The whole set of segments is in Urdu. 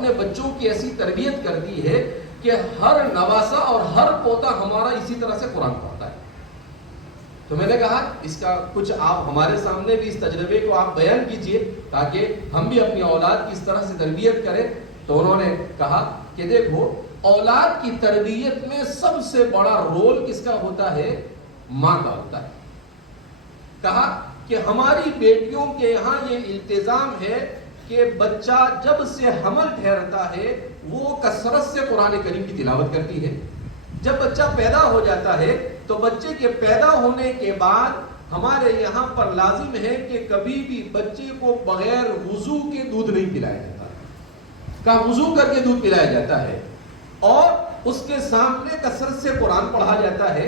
اپنے بچوں کی ایسی تربیت کرتی ہے کہ ہر نواسا اور ہر پوتا ہمارا اسی طرح سے قرآن پڑھتا ہے. تو میں نے کہا اس کا کچھ آپ ہمارے سامنے بھی اس تجربے کو آپ بیان کیجئے تاکہ ہم بھی اپنی اولاد کی اس طرح سے تربیت کریں. تو انہوں نے کہا کہ دیکھو اولاد کی تربیت میں سب سے بڑا رول کس کا ہوتا ہے؟ ماں کا ہوتا ہے. کہا کہ ہماری بیٹیوں کے یہاں یہ التزام ہے کہ بچہ جب سے حمل ٹھہرتا ہے وہ کثرت سے قرآن کریم کی تلاوت کرتی ہے. جب بچہ پیدا ہو جاتا ہے تو بچے کے پیدا ہونے کے بعد ہمارے یہاں پر لازم ہے کہ کبھی بھی بچے کو بغیر وضو کے دودھ نہیں پلایا جاتا. کہا وضو کر کے دودھ پلایا جاتا ہے اور اس کے سامنے کثرت سے قرآن پڑھا جاتا ہے.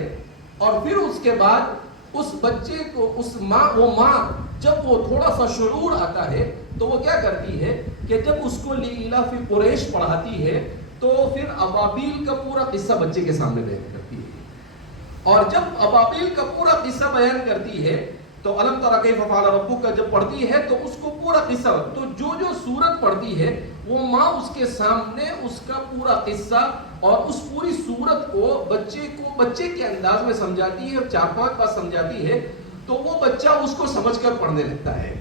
اور پھر اس کے بعد اس بچے کو وہ ماں جب وہ تھوڑا سا شعور آتا ہے تو وہ کیا کرتی ہے کہ جب اس کو لإلاف قریش پڑھاتی ہے تو پھر ابابیل کا پورا قصہ بچے کے سامنے بیان کرتی ہے. اور جب ابابیل کا پورا قصہ بیان کرتی ہے تو الم تر کیف فعل ربک کا جب پڑھتی ہے تو اس کو پورا قصہ، تو جو سورت پڑھتی ہے وہ ماں اس کے سامنے اس کا پورا قصہ اور اس پوری سورت کو بچے کے انداز میں سمجھاتی ہے. 4-5 بار سمجھاتی ہے تو وہ بچہ اس کو سمجھ کر پڑھنے لگتا ہے.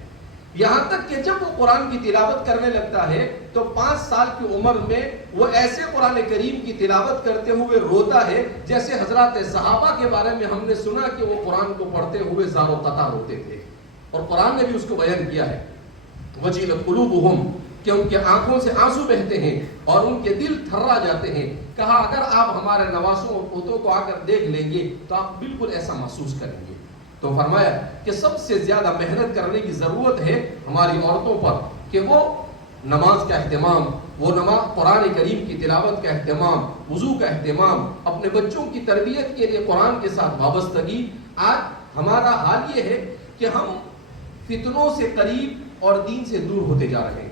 یہاں تک کہ جب وہ قرآن کی تلاوت کرنے لگتا ہے تو 5 سال کی عمر میں وہ ایسے قرآن کریم کی تلاوت کرتے ہوئے روتا ہے جیسے حضرات صحابہ کے بارے میں ہم نے سنا کہ وہ قرآن کو پڑھتے ہوئے زار و قطع روتے تھے. اور قرآن نے بھی اس کو بیان کیا ہے وجلت قلوبہم، کہ ان کے آنکھوں سے آنسو بہتے ہیں اور ان کے دل تھرا جاتے ہیں. کہا اگر آپ ہمارے نواسوں اور پوتوں کو آ کر دیکھ لیں گے تو آپ بالکل ایسا محسوس کریں گے. تو فرمایا کہ سب سے زیادہ محنت کرنے کی ضرورت ہے ہماری عورتوں پر کہ وہ نماز کا اہتمام، وہ قرآن کریم کی تلاوت کا اہتمام، وضو کا اہتمام، اپنے بچوں کی تربیت کے لیے قرآن کے ساتھ وابستگی. آج ہمارا حال یہ ہے کہ ہم فتنوں سے قریب اور دین سے دور ہوتے جا رہے ہیں.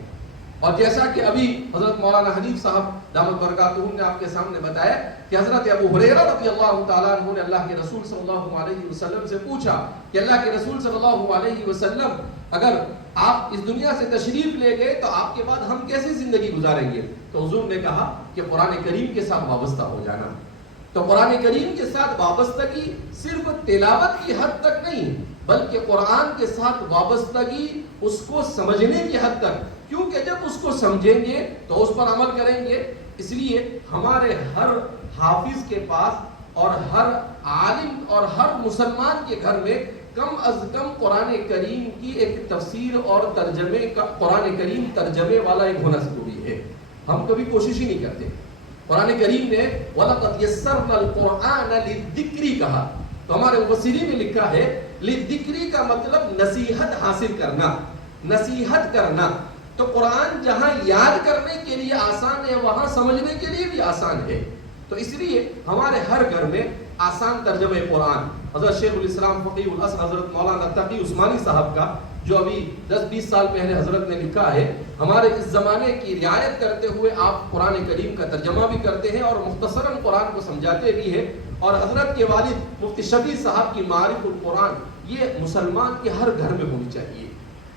اور جیسا کہ ابھی حضرت مولانا حنیف صاحب دامت برکاتہم نے آپ کے سامنے بتایا کہ حضرت ابو ہریرہ رضی اللہ تعالیٰ عنہ نے اللہ کے رسول صلی اللہ علیہ وسلم سے پوچھا کہ اللہ کے رسول صلی اللہ علیہ وسلم اگر آپ اس دنیا سے تشریف لے گئے تو آپ کے بعد ہم کیسی زندگی گزاریں گے؟ تو حضور نے کہا کہ قرآن کریم کے ساتھ وابستہ ہو جانا. تو قرآن کریم کے ساتھ وابستگی صرف تلاوت کی حد تک نہیں بلکہ قرآن کے ساتھ وابستگی اس کو سمجھنے کی حد تک، کیونکہ جب اس کو سمجھیں گے تو اس پر عمل کریں گے. اس لیے ہمارے ہر حافظ کے پاس اور ہر عالم اور ہر مسلمان کے گھر میں کم از کم قرآن کریم کی ایک تفسیر اور ترجمے کا، قرآن کریم ترجمے والا ایک ہونا ضروری ہے. ہم کبھی کوشش ہی نہیں کرتے. قرآن کریم نے وَلَقَدْ يَسَّرْنَا الْقُرْآنَ لِلذِّكْرِ کہا تو ہمارے مفسرین میں لکھا ہے لِلذِّكْرِ کا مطلب نصیحت حاصل کرنا، نصیحت کرنا. تو قرآن جہاں یاد کرنے کے لیے آسان ہے وہاں سمجھنے کے لیے بھی آسان ہے. تو اس لیے ہمارے ہر گھر میں آسان ترجمہ قرآن حضرت شیخ الاسلام فقیہ الازہر حضرت مولانا تقی عثمانی صاحب کا جو ابھی 10-20 سال پہلے حضرت نے لکھا ہے، ہمارے اس زمانے کی رعایت کرتے ہوئے آپ قرآن کریم کا ترجمہ بھی کرتے ہیں اور مختصراً قرآن کو سمجھاتے بھی ہیں. اور حضرت کے والد مفتی شفیع صاحب کی معارف القرآن یہ مسلمان کے ہر گھر میں ہونی چاہیے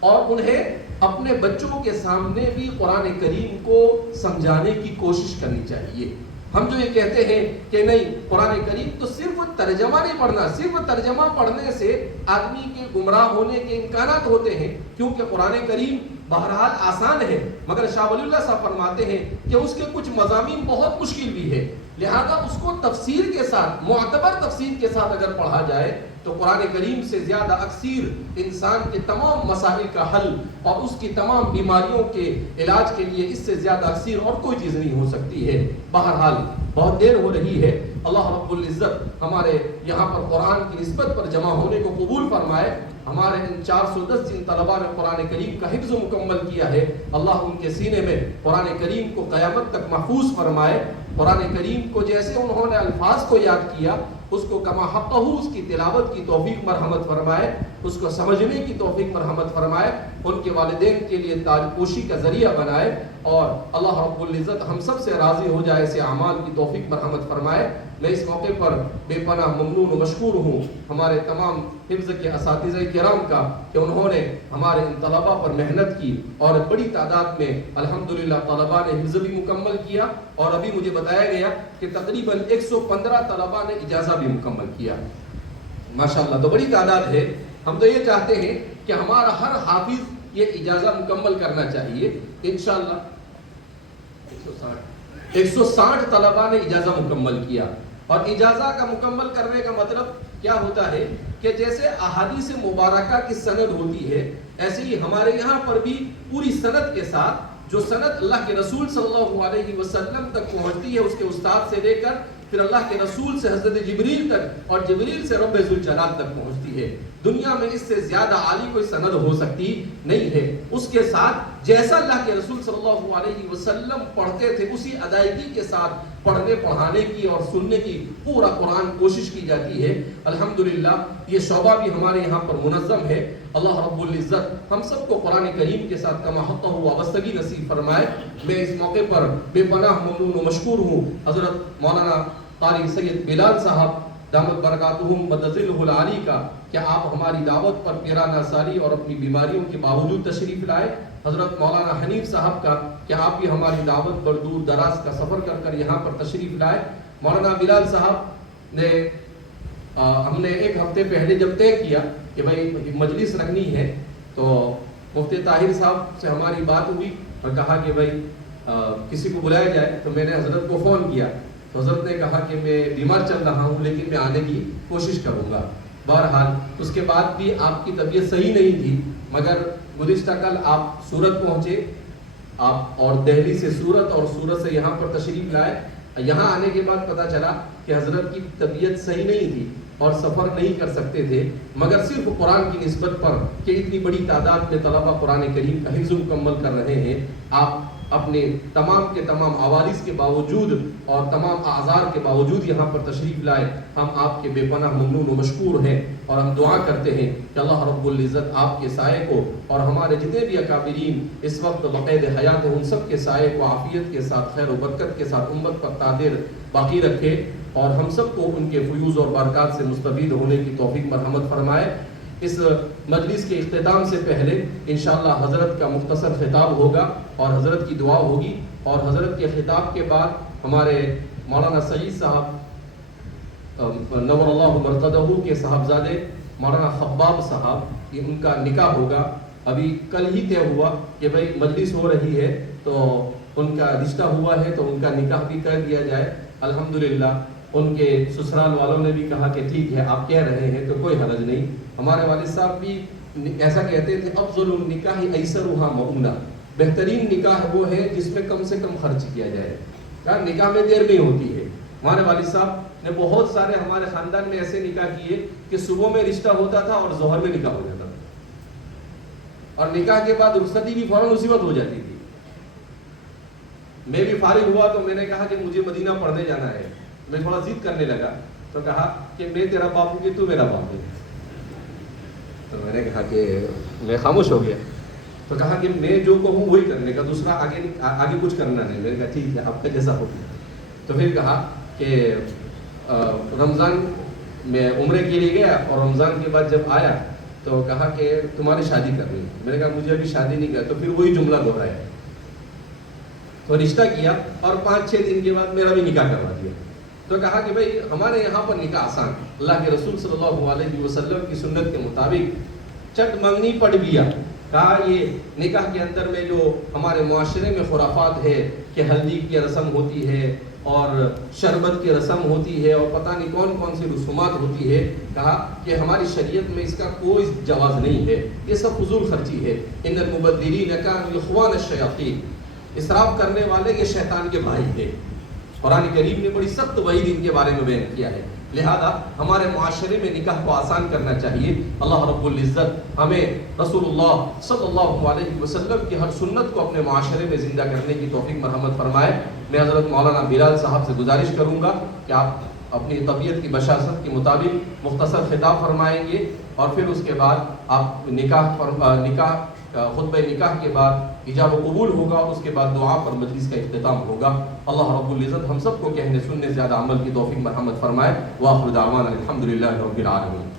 اور انہیں اپنے بچوں کے سامنے بھی قرآن کریم کو سمجھانے کی کوشش کرنی چاہیے. ہم جو یہ کہتے ہیں کہ نہیں قرآن کریم تو صرف ترجمہ نہیں پڑھنا، صرف ترجمہ پڑھنے سے آدمی کے گمراہ ہونے کے امکانات ہوتے ہیں، کیونکہ قرآن کریم بہرحال آسان ہے مگر شاہ ولی اللہ صاحب فرماتے ہیں کہ اس کے کچھ مضامین بہت مشکل بھی ہے. لہذا اس کو تفسیر کے ساتھ، معتبر تفسیر کے ساتھ اگر پڑھا جائے تو قرآن کریم سے زیادہ اکثیر انسان کے تمام مسائل کا حل اور اس کی تمام بیماریوں کے علاج کے لیے اس سے زیادہ اکثیر اور کوئی چیز نہیں ہو سکتی ہے. بہرحال بہت دیر ہو رہی ہے. اللہ رب العزت ہمارے یہاں پر قرآن کی نسبت پر جمع ہونے کو قبول فرمائے. ہمارے ان 410 جن طلباء نے قرآن کریم کا حفظ مکمل کیا ہے، اللہ ان کے سینے میں قرآن کریم کو قیامت تک محفوظ فرمائے. قرآن کریم کو جیسے انہوں نے الفاظ کو یاد کیا اس کو کما حقہ اس کی تلاوت کی توفیق مرحمت فرمائے، اس کو سمجھنے کی توفیق مرحمت فرمائے، ان کے والدین کے لیے تاج پوشی کا ذریعہ بنائے. اور اللہ رب العزت ہم سب سے راضی ہو جائے، ایسے اعمال کی توفیق مرحمت فرمائے۔ میں اس موقع پر بے پناہ ممنون و مشکور ہوں ہمارے تمام حفظ کے اساتذہ کرام کا کہ انہوں نے ہمارے ان طلباء پر محنت کی، اور بڑی تعداد میں الحمدللہ طلباء نے حفظ بھی مکمل کیا، اور ابھی مجھے بتایا گیا کہ تقریباً 115 طلباء نے اجازہ بھی مکمل کیا، ماشاءاللہ۔ تو بڑی تعداد ہے۔ ہم تو یہ چاہتے ہیں کہ ہمارا ہر حافظ یہ اجازہ مکمل کرنا چاہیے انشاءاللہ۔ 160 طلباء نے اجازہ مکمل کیا، اور اجازہ کا مکمل کرنے کا مطلب کیا ہوتا ہے کہ جیسے احادیث مبارکہ کی سند ہوتی ہے، ایسے ہی ہمارے یہاں پر بھی پوری سند کے ساتھ جو سند اللہ کے رسول صلی اللہ علیہ وسلم تک پہنچتی ہے، اس کے استاد سے لے کر پھر اللہ کے رسول سے حضرت جبریل تک، اور جبریل سے رب ذوالجلال تک پہنچتی ہے۔ دنیا میں اس سے زیادہ عالی کوئی سند ہو سکتی نہیں ہے۔ اس کے ساتھ جیسا اللہ کے رسول صلی اللہ علیہ وسلم پڑھتے تھے، اسی ادائیگی کے ساتھ پڑھنے پڑھانے کی اور سننے کی پورا قرآن کوشش کی جاتی ہے۔ الحمدللہ یہ شعبہ بھی ہمارے یہاں پر منظم ہے۔ اللہ رب العزت ہم سب کو قرآن کریم کے ساتھ کما حق وابستگی نصیب فرمائے۔ میں اس موقع پر بے پناہ ممنون و مشکور ہوں حضرت مولانا قاری سید بلال صاحب دامت برکاتہم مدذلہ العالی کا کہ آپ ہماری دعوت پر پیرانہ ساری اور اپنی بیماریوں کے باوجود تشریف لائے۔ حضرت مولانا حنیف صاحب کا کہ آپ بھی ہماری دعوت پر دور دراز کا سفر کر کر یہاں پر تشریف لائے۔ مولانا بلال صاحب نے ہم نے ایک ہفتے پہلے جب طے کیا کہ بھائی مجلس رکھنی ہے، تو مفتی طاہر صاحب سے ہماری بات ہوئی اور کہا کہ بھائی کسی کو بلایا جائے، تو میں نے حضرت کو فون کیا، تو حضرت نے کہا کہ میں بیمار چل رہا ہوں لیکن میں آنے کی کوشش کروں گا۔ بہرحال اس کے بعد بھی آپ کی طبیعت صحیح نہیں تھی، مگر گزشتہ کل آپ سورت پہنچے، آپ اور دہلی سے سورت اور سورت سے یہاں پر تشریف لائے۔ یہاں آنے کے بعد پتہ چلا کہ حضرت کی طبیعت صحیح نہیں تھی اور سفر نہیں کر سکتے تھے، مگر صرف قرآن کی نسبت پر کہ اتنی بڑی تعداد میں طلبہ قرآن کریم کا حفظ مکمل کر رہے ہیں، آپ اپنے تمام کے تمام عوارض کے باوجود اور تمام اعذار کے باوجود یہاں پر تشریف لائے۔ ہم آپ کے بے پناہ ممنون و مشکور ہیں، اور ہم دعا کرتے ہیں کہ اللہ رب العزت آپ کے سائے کو اور ہمارے جتنے بھی اکابرین اس وقت بقید حیات ہیں ان سب کے سائے کو عافیت کے ساتھ، خیر و برکت کے ساتھ امت پر قادر باقی رکھے، اور ہم سب کو ان کے فیوز اور برکات سے مستفید ہونے کی توفیق مرحمت فرمائے۔ اس مجلس کے اختتام سے پہلے انشاءاللہ حضرت کا مختصر خطاب ہوگا اور حضرت کی دعا ہوگی، اور حضرت کے خطاب کے بعد ہمارے مولانا سعید صاحب نور اللہ مرقدہ کے صاحبزادے مولانا خباب صاحب، یہ ان کا نکاح ہوگا۔ ابھی کل ہی طے ہوا کہ بھائی مجلس ہو رہی ہے تو ان کا رشتہ ہوا ہے تو ان کا نکاح بھی کر دیا جائے۔ الحمدللہ ان کے سسرال والوں نے بھی کہا کہ ٹھیک ہے آپ کہہ رہے ہیں تو کوئی حرج نہیں۔ ہمارے والد صاحب بھی ایسا کہتے تھے، افضل النکاح ایسرھا مؤونہ، بہترین نکاح وہ ہے جس میں کم سے کم خرچ کیا جائے۔ کیا نکاح میں دیر نہیں ہوتی ہے۔ ہمارے والد صاحب نے بہت سارے ہمارے خاندان میں ایسے نکاح کیے کہ صبح میں رشتہ ہوتا تھا اور ظہر میں نکاح ہو جاتا تھا، اور نکاح کے بعد رخصتی بھی فوراً اسی وقت ہو جاتی تھی۔ میں بھی فارغ ہوا تو میں نے کہا کہ مجھے مدینہ پڑھنے جانا ہے، میں تھوڑا ضد کرنے لگا تو کہا کہ میں تیرا باپ ہوں کہ تو میرا باپ ہے، تو میں نے کہا کہ میں خاموش ہو گیا، تو کہا کہ میں جو کہوں وہی کرنے کا، دوسرا آگے کچھ کرنا نہیں۔ میں نے کہا ٹھیک ہے آپ کا جیسا ہو گیا۔ تو پھر کہا کہ رمضان میں عمرے کے لیے گیا، اور رمضان کے بعد جب آیا تو کہا کہ تمہاری شادی کرنی ہے۔ میں نے کہا مجھے ابھی شادی نہیں کیا، تو پھر وہی جملہ دہرایا، تو رشتہ کیا اور 5-6 دن کے بعد میرا بھی نکاح کروا دیا۔ تو کہا کہ بھائی ہمارے یہاں پر نکاح آسان، اللہ کے رسول صلی اللہ علیہ وسلم کی سنت کے مطابق چٹ منگنی پڑ گیا۔ کہا یہ نکاح کے اندر میں جو ہمارے معاشرے میں خرافات ہے کہ ہلدی کی رسم ہوتی ہے اور شربت کی رسم ہوتی ہے اور پتہ نہیں کون کون سی رسومات ہوتی ہے، کہا کہ ہماری شریعت میں اس کا کوئی جواز نہیں ہے، یہ سب فضول خرچی ہے۔ ان المبذرین کانوا اخوان الشیاطین، اسراف کرنے والے یہ شیطان کے بھائی ہیں۔ قرآن کریم نے بڑی سخت وعید ان کے بارے میں بیان کیا ہے، لہذا ہمارے معاشرے میں نکاح کو آسان کرنا چاہیے۔ اللہ رب العزت ہمیں رسول اللہ صلی اللہ علیہ وسلم کی ہر سنت کو اپنے معاشرے میں زندہ کرنے کی توفیق مرحمت فرمائے۔ میں حضرت مولانا بلال صاحب سے گزارش کروں گا کہ آپ اپنی طبیعت کی بشاشت کے مطابق مختصر خطاب فرمائیں گے، اور پھر اس کے بعد آپ نکاح خطبہ نکاح کے بعد ایجاب و قبول ہوگا، اس کے بعد دعا پر مجلس کا اختتام ہوگا۔ اللہ رب العزت ہم سب کو کہنے سننے زیادہ عمل کی توفیق مرحمت فرمائے۔ وآخر دعوانا الحمدللہ رب العالمین۔